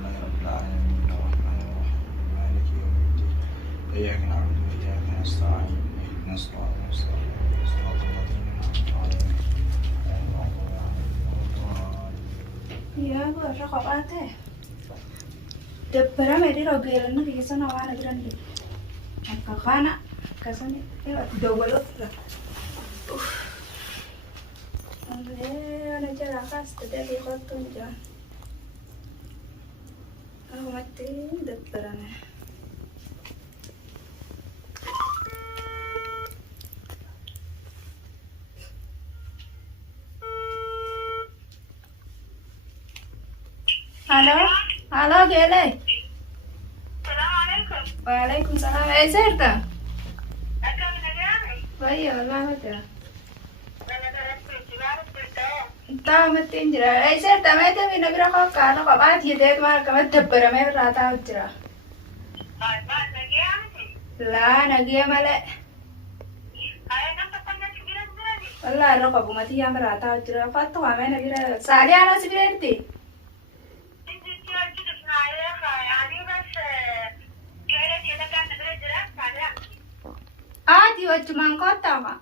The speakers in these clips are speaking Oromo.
لله رب العالمين الرحمن الرحيم مالك يوم الدين إياك نعبد وإياك نستعين اهدنا الصراط المستقيم صراط الذين أنعمت عليهم غير المغضوب عليهم ولا الضالين. يا أبو الرقبات دبرة ما يدير أقول إنه في سنة وأنا جرندي كخانة كسنة دولت أنا جرى خاص تدري خطون جان أنا ما تين دبرة هلا هلا قالي السلام عليكم. وعليكم السلام أي سيرتا أكمل نجامي. ويا والله ما ترى أنا درست جبارة بالدواء. تام تنجرا أي سيرتا ما تبي نبرة خا كانوا قبات يديك ما كمان دبرة ما براتا وجرا ما نجامي. لا نجيا ملا أنا كم تكون كبيرة زراني. والله الرقب ما تيجي براتا وجرا فاتوا ما نبرة سالي أنا سبيرتي أنت تيجي تسمعي خا يعني بس كيرت يلا كان نبرة جرا كذا. عادي وجمان كوتا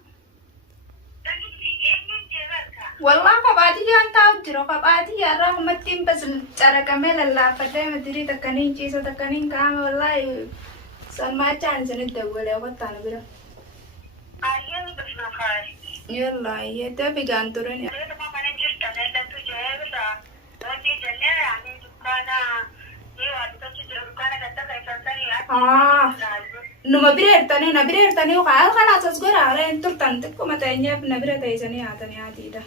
لكن في كيف من جبارك. والله قباتي جان تاوجرا قباتي يا رقم ما تيم بس cara كمل الله فتاة مدري تكنين جيسة تكنين كام والله سلمى كان سند ولا وقت أنا برا أيوة بس ما خاي. يلا يتبي قانتورني أنا ما منجر تنين تجاه بس لكن جنة يعني دكانا يوه تجاه دكانا كذا كذا كذا. numa bireertanii waxaa kanaas as goraare turtan xiqqoo mateenyaaf na bira teessanii haatanii haatiidha.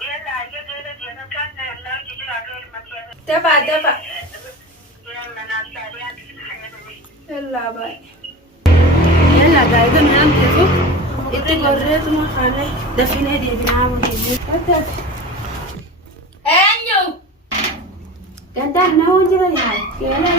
يلا يلا يلا كان لا يجي على Dafaa dafa يلا ناساليات. yallaa baay'ee. يلا قاعدة ننام كيفك؟ انت قريت ما خالي دفيني دي بنعم وجيبي Eenyu كنت احنا وجرا يعني يلا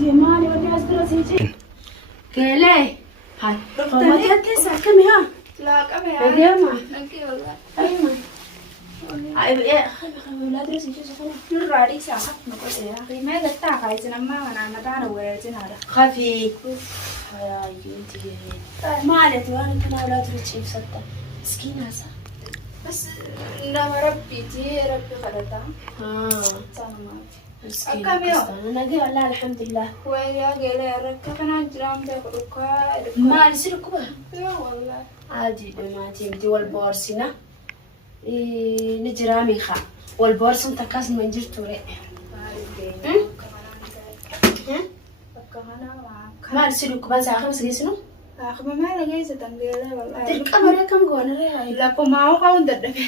يا مالي ودي استرسيتي كيلي هاي قومتي تسع كم ها laa qabee قديمة nankii walaa ايوه اي خلي لا درس يجي خلاص nurraa dhiisaa haf noqotee qiimee gattaa kaayisin ammaa manaan mataana weerartinaadha. خفي يا ينتي مالتي وانا كنا لا ترجع بسطة مسكينة صح bas nama rabbiitii rabbi kadhataa اه sanumaati. مسكينة أكمل. انا قال والله الحمد لله wayyaa geelee rakka kanaan jiraan beeku dhukkaa ما يصير كبر wallah عادي ما تيمتي والبورسنا نجرامي خا والبورس انت كاس من جرتوري ما يصير كبر ساعة 5 جسنو Akkuma maal geessatan geelee wallahi. تلقى كم قوانا ريا Lakkuma haa qabuun dadhabe.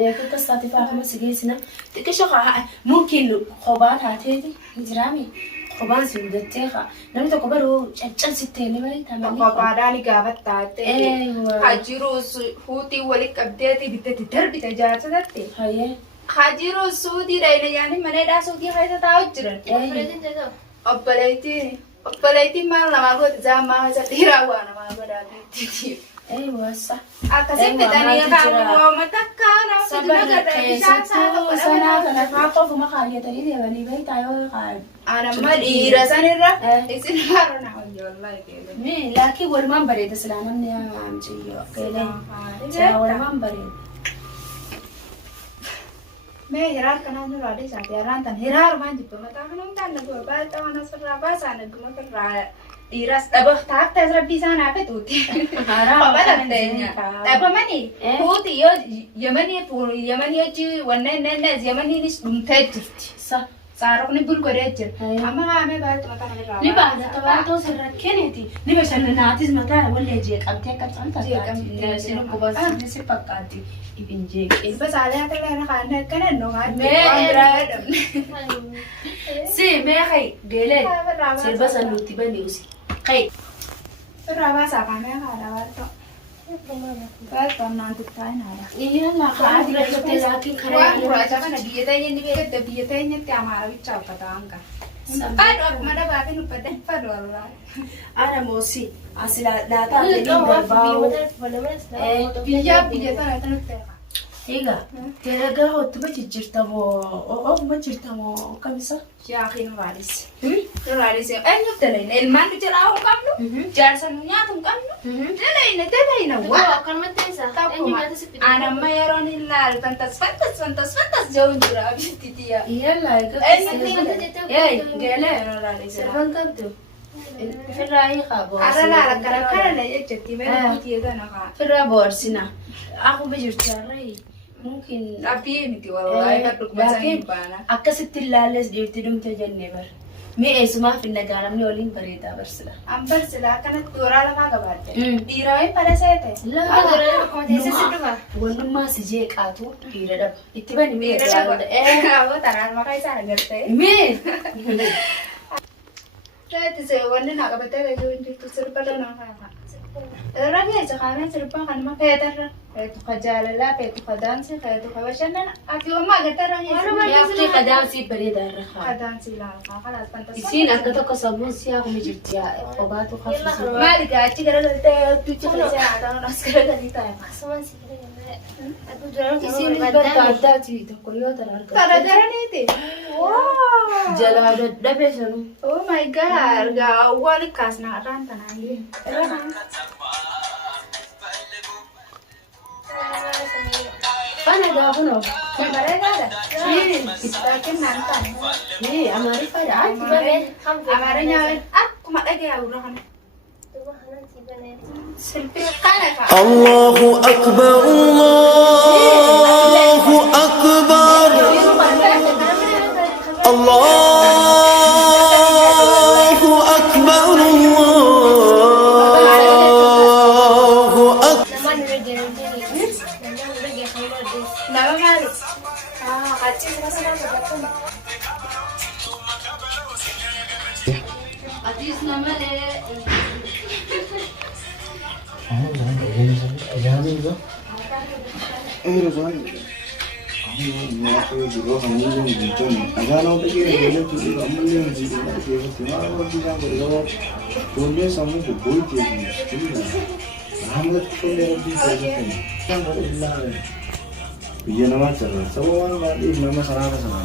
يا كنت قصتي فيها 5 جسنا تكشخ ممكن خبات هاتيدي نجرامي خبان سيدتيخا نمت كبر هو جل ستين ما يتعمل Qophaadhaan gaafa taate. ايوه Hajiruus huutii walitti qabdeeti bittatti darbi tajaajilatti. هاي Hajiruus suutii dhayina yaani maneedhaa suutii keessa taa'u jiran. Obboleettiin maal namaa gooti zaamaa isa dhiiraa waa namaa godhaa beektiiti. ايوه صح Akkasiin fidanii qaama takka nama fidina صبر gadda bishaan كيستو سنة كنا قف ما خالية تريد يا بني بيت أيوة قال Anamma dhiira sanirra isin haara na hojii wallahi keele. مين لكن والمان بريد سلامة يا عم جيو كيلي سلام والمان بريد Mee hiraar kanaan nurraa dhiisaati haraan tan hiraarumaan jibba mataa kanaan kan nagu baay'ee waan asirraa baasaa naguma firraa dhiiras dhaba taaktas rabbii isaan haa fetuuti. Qaba dandeenya. Dhabamanii fuuti yoo yamanii hojii wanneen nennes yamaniinis dhumtee jirti. صح Saarofni bulgodee jira. Amma haamee baay'ee mataa kanarraa. نبغى نتواصل سركنتي نبغى عشان نعطيز متاع ولا يجيك أبتك أنت جيك سينو كوباس نسي بقاتي يبين جيك Ilba saalee akka illee kan akkanaan nu haa Mee waan biraa jedhamne. سي ما خي قلت سي بس نوتي بنيوسي خي Irraa baasaa kaamee haadha waan ta'u. Baik pernah tutain ada. Iya lah, kan ada laki Wah, karena murah aja kan dia tanya ni beda dia tanya tiap hari bicara kata angka. Padu aku mana batin lupa deh padu Allah. ana mosi asila data ni berbau. Biaya tu nanti. Ega, teraga hot bajirta mo, o bajirta mo kamisa. Ya akhirnya waris. Waris ya. Nyup telai. Elman tu cerah aku kamu. Jar sanunya tu kamu. Telai na. Wah. Anak mayaron hilal. Fantas jauh jurah abis titia. Iya lah, Gele waris. serban kan tu. Firai kabo. Ada lah, kadang-kadang lah ya jadi mana tiada kan nak. Firai borsina. Aku bajirta rai. Mungkin Tapi ini wallahi kat macam ni bana. akkasitti ilaalles deemtee dhumte jennee bar. Mee eessumaa fi nagaaramni waliin bareedaa barsila. Ambar sila kanat dura lama gabaate. Dhiiraayin pada seete. Wannummaa si jeeqaatu dhiira dhaba. Itti bani mee Aku tangan makai sana gerte. Mee! Jadi saya wanita nak gabaate lagi untuk serba nak apa. Raga aja kan serba kan mah peter. Petu kajalala, petu kadansi, petu kawasana. Aku mah gerte raga. Yaaftii qadaamsi bareedaa irra haa. Kadansi lah. Kalau pantas. Isiin akka tokko sammuun si haa kuma jirti qobaatu hafisu. Maali gachi gara galte tuchi kaya ada nas gara galita. Isiin bakka addaati tokko yoo ta'an argatu. Kada darani ti. Wow. Jalaa dadhabee sanuu. Oh my god, ga wali kasna ranta na ini. Kana gaafunoo. Mereka ada. Kita kan nanta. Amaari fada. Amarnya aku mak lagi udah kan. Selfie kana ka. الله أكبر الله أكبر الله أكبر الله أكبر Nama mari. Kacil masa Atis nama le. Jangan itu. Rozan. Kamu aku juga kamu yang bincang. Agak nak pergi ni, tu kamu yang bincang. Cuma aku bincang kalau tulis sama tu boleh jadi. Kamu tu tulis di sana. Yang boleh. Iya nama cara. Semua orang ini nama sarana sama.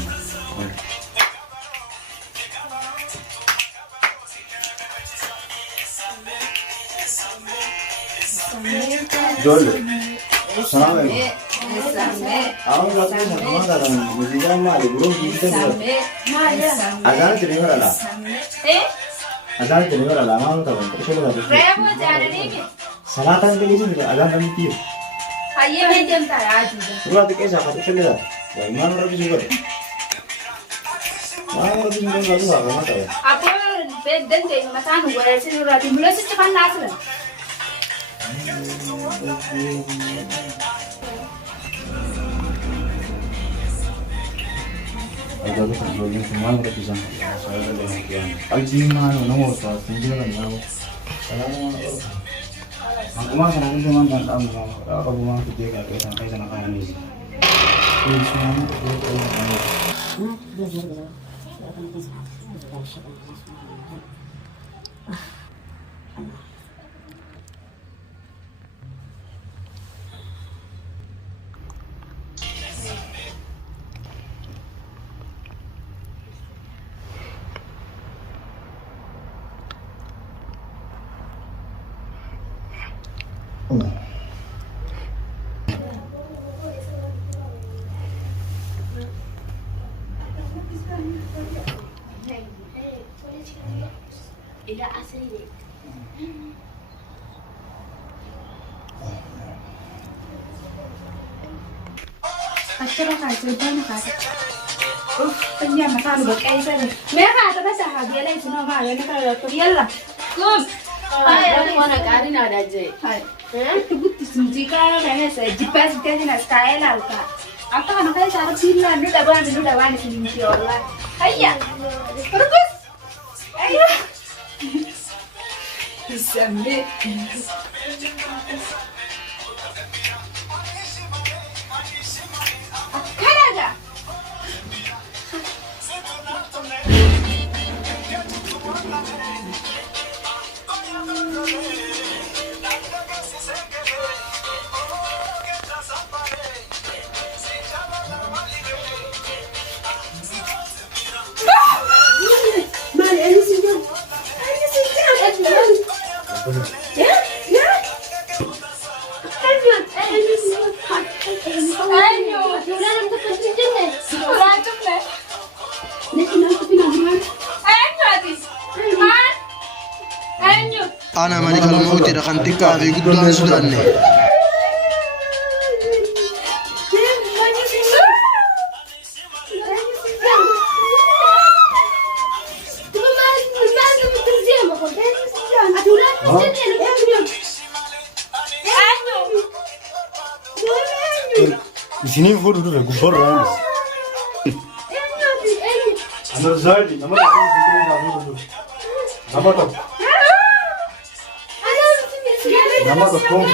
Jol. Sama. Aku waktu itu sama ada musik drama ada belum kita buat. Ada cerita ada. Ada cerita ada lama tahu. Kita ada. Remo jadi ni. Salatan ke sini ada kami tiup. Ayah macam tak ada. Buat kisah apa cerita. Mana orang juga. Mana orang juga enggak tahu apa tahu. Apa beden kayak macam anu gua sih udah dimulai secepat nasib. Ada tu sebelum semua kita bisa. Saya ada yang pagi mana nama saya tinggal di mana. Aku mah senang cuma kan kamu kalau mau kerja kayak sampai sana kayak ni. Ini semua Ila asli. Acara kajian kan? Penyam masa lu pakai sana. Mereka ada bahasa dia lain semua mah yang kita kuliah lah. Kum. Ay, mana kari na ada je. Hai. Bukti sunji kan mana saya jipas dia ni nak style lah ka. Apa kan kalau cara sila ni dah bani sini si Allah. Ayah. Terus. Ayah. Sampai. أنا ملك الموت رخنتك في قدام السودان. Isiniin fuudhu gubbarra waan Amar zaidi nama da kuma nama da nama da kuma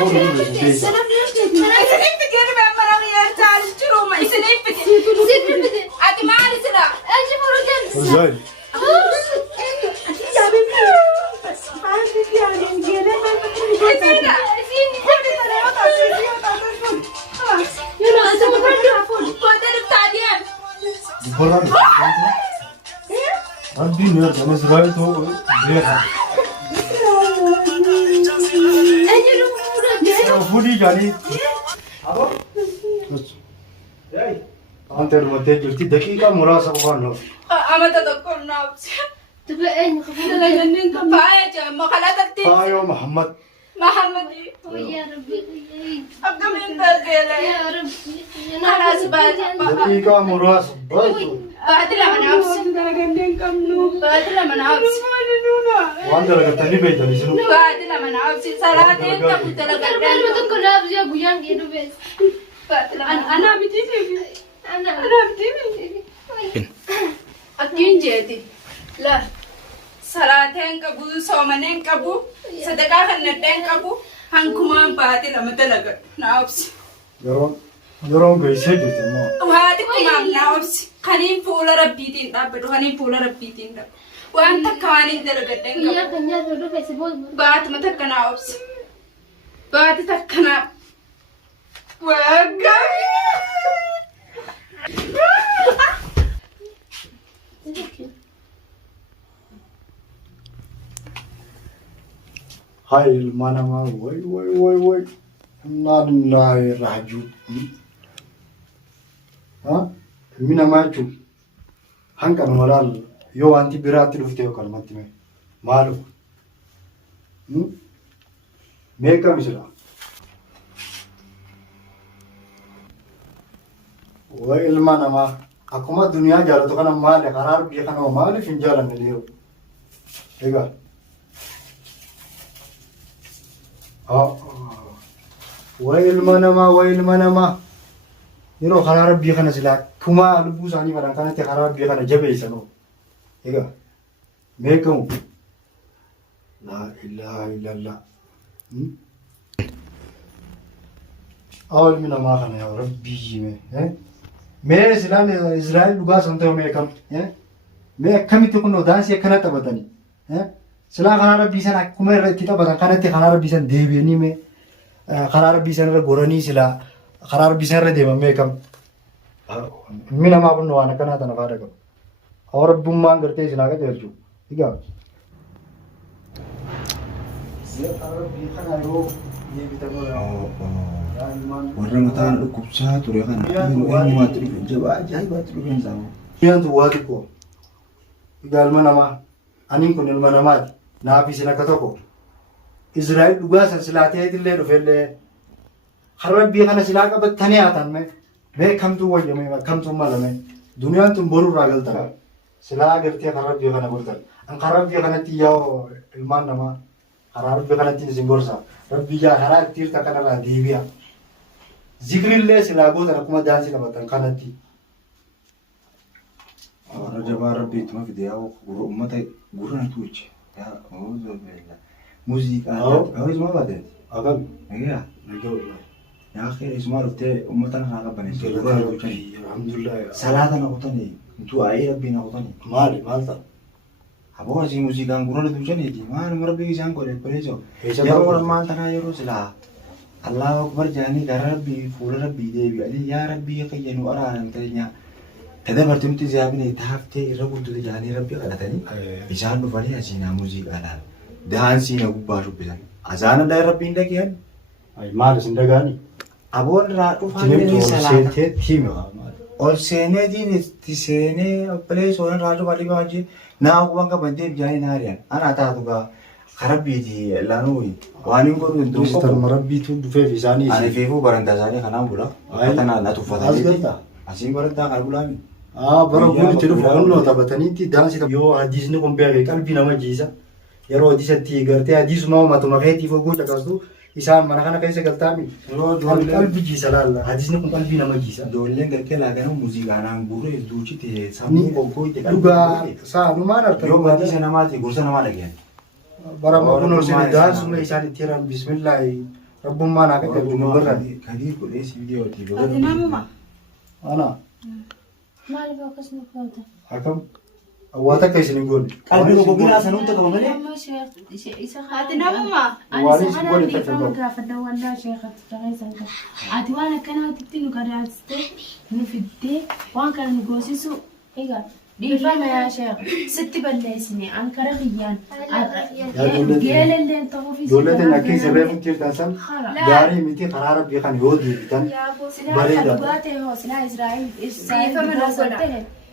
zaidi Rabbi ne bana Israil to beha. Fudi jani. Abo. Yai. Anter mate jirti dakika murasa bano. Amata takonnaabs. تبقى خفيفة جنين كم باية مخالطة Ayo Muhammad. محمدي يا ربي أقدم من تلقينا يا ربي أنا أسباب Dakika murasa bano. بعد لما نعبس بعد لما نعبس Wanda laga tani bai tani sinu. بعد لما نعبس صلاة أنت كنت أنا لقدام ما تقول لا يا بويان كده بس أنا بدي أنا بدي أكين جيتي لا صلاتين كبو صومنين كبو صدقاء خنتين كبو هنكمان بعد لما تلقى نعبس Yeroon geessee jirti immoo. Waati kumaaf naawabsi kaniin fuula rabbiitiin dhaabbatu kaniin fuula rabbiitiin dhaabbu waan takka waan hin dalagadhan qabu يا كنيا تقول بس بول baatuma takka naawabsi baati takka naa waggaa Hai ilma namaa wai. Naannaa raajuu. Ilmi namaa jechuun hanqanuma laal yoo wanti biraatti dhufte yookaan matti mee maalu meeqa misira way ilma namaa akkuma duniyaa jaalatu kana maali karaa biyya kana maaliif hin jaalanne leeru egaa way ilma namaa yeroo karaa rabbii kana silaa kumaa lubbuu isaanii baran kanatti karaa rabbii kana jabeessanoo egaa meeqamu laa ilaaha illallah ilmi namaa kana yaa rabbii mee silaan Israa'el dhugaa san ta'u meeqam mee akkamitti kunoo daansii akkana taphatanii silaa karaa rabbii san akkuma irra itti taphatan kanatti karaa rabbii san deebi'anii mee karaa rabbii san irra goranii silaa karaa rabbii san irra deeman meeqam ilmi namaa kun waan akkanaa tana faada qabu hawa rabbummaan gartee isin haa qajeelchu egaa warra mataan dhukkubsaa ture kana eenyumaatti dhufe jabaa ajaa'ibaatti dhufeen isaa Miyaantu waa xiqqoo egaa ilma namaa aniin kun ilma namaati naaf isin akka tokko Israa'el dhugaa san silaa ta'eetillee dhufellee kan rabbii kana silaa qabattanii haatan mee kamtuu wayyame kamtuu malame duniyaan tun borurraa galtan silaa agartee kan rabbii kana gortan an kan rabbii kanatti yaa ilmaan namaa karaa rabbii kanatti isin gorsa rabbii yaa karaa ittiirta kanarraa deebi'a zikrillee silaa gootan akkuma daansii qabatan kanatti warra jabaa rabbiittuma fide yaa uummata gurra tuuche yaa muuziqaa isuma baate akam egaa yaa akhi isuma dhuftee uummata narraa qabbaneesse gurra tuuchanii alhamdulillah salaata na kutanii intuu ayii rabbii na kutanii maal ta'a aboo asii muuziqaan gurra tuuchaniiti maaluma rabbii isaan godhe bareecho Eessa yeroo ta'u? warmaan tanaa yeroo silaa Allahu akbar jaanii gara rabbii fuula rabbii deebi'anii yaa rabbii kiyya nu araaramteenyaa tadabartumti ziyaabine taaftee irra guutuuti jaanii rabbii kadhatanii isaan dhufanii asiinaa muuziqaadhaan daansii na gubbaa shubbisan azaana dhaa rabbiin dhageeyyan maal isin dhagaani aboon irraa dhufanii salaata ol seenee diin itti seenee obbolee soon irraa dhufa dhibaa wajjin naa hubban qaban deeb jaanii naariyaan anaa taatu gaa Karabbiiti laanuu waan hin godhu hin Ministar tokko. marabbiitu dhufeef isaanii Ani feefuu barantaa isaanii kanaan bula. Uffata na tuffatanii. Asiin barantaa kan bulaami. bara buunitti dhufu kunnoo taphataniitti daansii yoo hadiisni kun beekee qalbii nama jiisa. Yeroo hadiisatti gartee hadiisuma matuma keetiif oguu caqastu isaan mana kana keessa galtaami. Qalbii jiisa laalla hadiisni kun qalbii nama jiisa. Ijoolleen galtee laagana muuziqaanaan guuree duuchite sammuu qoqqoo itti Dhugaa saanumaan harka yoo hadiisa namaati gorsa namaa dhageenya. bara kun horsine daansuma isaan itti hiran bismillaahi rabbummaa naa qaqqabdu nu barran. Kadii godhee siidiyooti. Ati namuma. Ana Maaliif akkasuma goota? akkam awwaata akka isin hin goone. Qalbii tokko biraa sanuutti qaba malee. Amma isa Ati namuma. Waanis Ani godhe isa takka kana qabu. gaafadha waldaa sheekatti taasisan kan. Ati waan akkanaatitti nu qadaastee nu fiddee waan kana nu goosisu egaa dhiifama yaa sheekha sitti balleessine an kara kiyyaan geelalleen ta'uuf Ijoolleen akka isin reefu jirtan san gaarii miti karaa rabbii kan yoo deebitan silaa bareeda. dhugaatee hoo silaa Israa'el Dhiifama nu godha.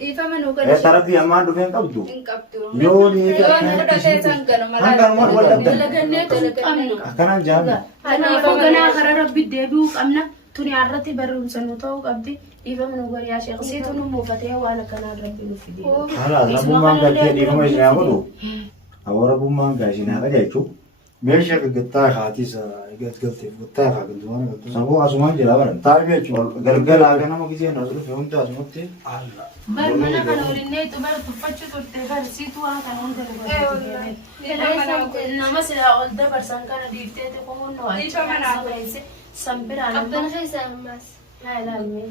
Dhiifama nu godha. Tarabbii ammaan dhufee hin qabdu. Hin qabdu. Yoo dhiiga Yoo nu godhatee san ganuma Hanganumaan wal dhabdan. dalaganneetu qabnu. Akkanaan jaamu. Kanaaf hoogganaa karaa rabbi deebi'uu qabna. Tuni irratti barumsa nu ta'uu qabdi. Dhiifama nu godha yaa sheekha. Siitu nu muufatee waan akkanaa rabbi nu fidee. Haala rabbummaan galtee dhiifama isin haa godhu. Awwa rabbummaan gaa isin haa qajeelchu. Meeshaa gaggattaa haatis galteef gattaa haa galtu waan galtu. Sabuu asumaan jira baran. Taa'ee jechuudha. Galgala ganama gisee na dhufe hunda asumatti. Bar mana kana walinnee bar tuffachuu turte bar siitu waan kana hunda nu godhe. Nama silaa ol dabarsan kana dhiiftee te kumuun nu waajjira. Sambiraan Abbaan keessaa ammas. haa ilaalme.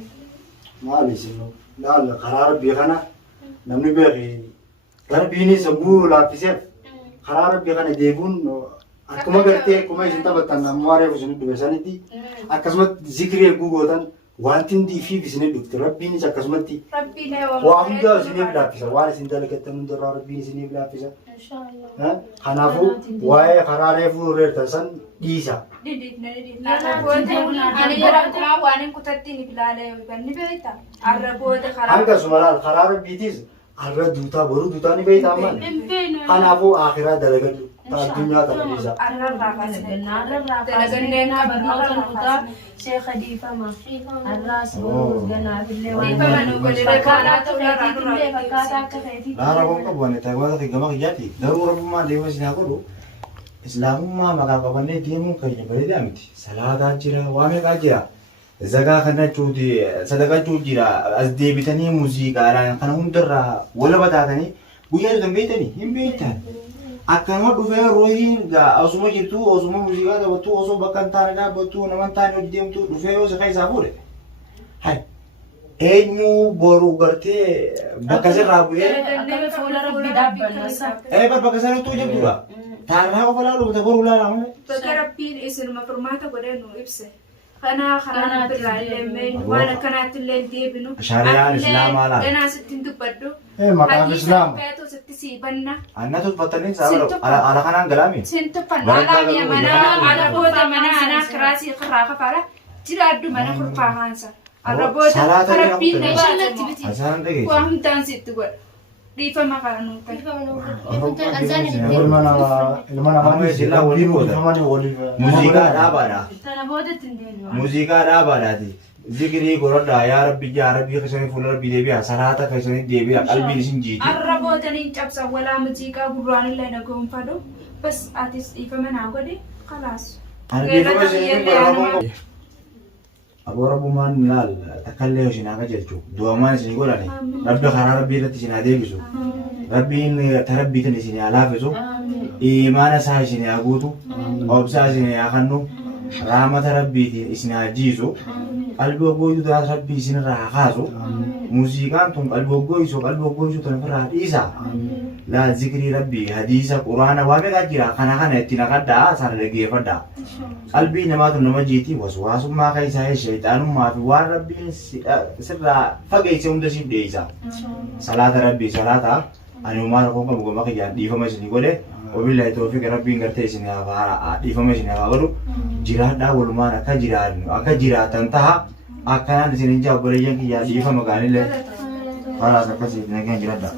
Maali isin laalla karaa rabbii kana namni beekee rabbiin sammuu laaffiseef karaa rabbii kana deebi'uun akkuma gartee akkuma isin taphattan ammoo areef isin dhufe sanitti akkasumatti zikirii eeguu gootan wanti hundi fi isin dhufte rabbiinis akkasumatti Rabbiilee waa hunda isiniif laaffisa waan isin dalagattan hundarraa rabbiin isiniif laaffisa. Kanaafuu waa'ee karaa reefuu reertan san dhiisa. Ani yeroo ammaa waan hin kutattiin ilaalee ni beekta. Arraboota karaa. Hangasuma laal karaa rabbiitis har'a duutaa boruu duutaa ni beektaa ammaan. Kanaafuu akhiraa dalagadhu addunyaa kana dhiisa. Arrabraa kaasee. Dalaganneen barnoota nuutaa sheekha dhiifama. Arraas boruus ganaafillee Dhiifama nu godhe fakkaataa akka feetiitillee fakkaataa akka feetiitillee. Laara koo qabu ani taa'ee fi gama kiyyaatti garuu rabbummaan deema isin haa godhu. Islaamummaa maqaa qabannee deemuun keenya bareedaa miti. Salaataa jira, waa meeqaa jira. Zagaa kanachuuti, sadaqachuutu jira. As deebitanii muuziqaadhaan kana hundarraa wala bataatanii guyyaa dhutan beektanii hin beektan. Akkanuma dhufee roohiin osuma jirtu, osuma muuziqaa taphattu, osoo bakka hin taane dhaabbattu, nama hin taane hojii deemtu dhufee yoo isa isaa fuudhe. Hai! Eenyu boru gartee bakka sirraa bu'ee. Akka fuula rabbi dhaabbannosa. Bakka sanattuu jirtudha. Taarraa qofa laalu boru laalamu. Bakka rabbiin isinuma furmaata godhee nu ibse. Kana karaa birraa illee waan akkanaatti illee deebinu. Shari'aan Islaamaa laala. Ganaa sittiin dubbadhu. Maqaan Islaama. Beetu sitti siibanna. Anna tuffatanii saabala ala kanaan galaami. Sin tuffan alaa mi'a manaa alaboota manaa anaa kiraasii irraa kafala jiraaddu mana kurfaa haansa. Alaboota rabbiin na jaalatti biti. Asaan dhagee. Waa hundaan sitti godha. Dhiifama kana nuu ta'e. Ilma namaa Muuziqaa dhaabaadha. Tana boodatti hin deebi'u. Muuziqaa dhaabaadhaati. Zikirii godhadhaa yaa rabbi keessanii fuula rabbii deebi'a. Salaata keessanii deebi'a. Qalbiin isin jiiti. Arrabootaniin cabsan walaa muuziqaa gurraan illee dhaga'uun fadhu. Bas atis dhiifama naa godhe kalaas. Aboo rabbumaan laal takkallee isin haa qajeelchu. Du'amaan isin godhani. Rabbi karaa rabbii irratti isin haa deebisu. Rabbiin tarabbiitan isin haa laafisu. Imaana isaa isin haa guutu. Obsaa isin haa kennu. Rahmata rabbiitiin isin haa jiisu. Qalbii oggooytuu rabbii isin irraa haa kaasu. Muuziqaan tun qalbii oggooytuu tun ofirraa dhiisa. Laa zikrii rabbii hadiisa quraana waa meeqaa jira kana itti naqadhaa sana dhaggeeffadhaa. Qalbii namaatu nama jiiti waswaasummaa keessaa sheexaanummaa fi waan rabbiin sirraa fageesse hunda siif dhiyeessa. Salaata rabbii salaata ani uumaa rakkoon qabu gama kiyyaan dhiifama isinii godhe wabillahi tawfiiq rabbiin gartee isin dhiifama isin haa godhu jiraadhaa walumaan akka jiraatan taha akkanaan isin hin jaabboleeyyan kiyyaa dhiifama gaanillee kalaas akkasii nagaan jiraadhaa.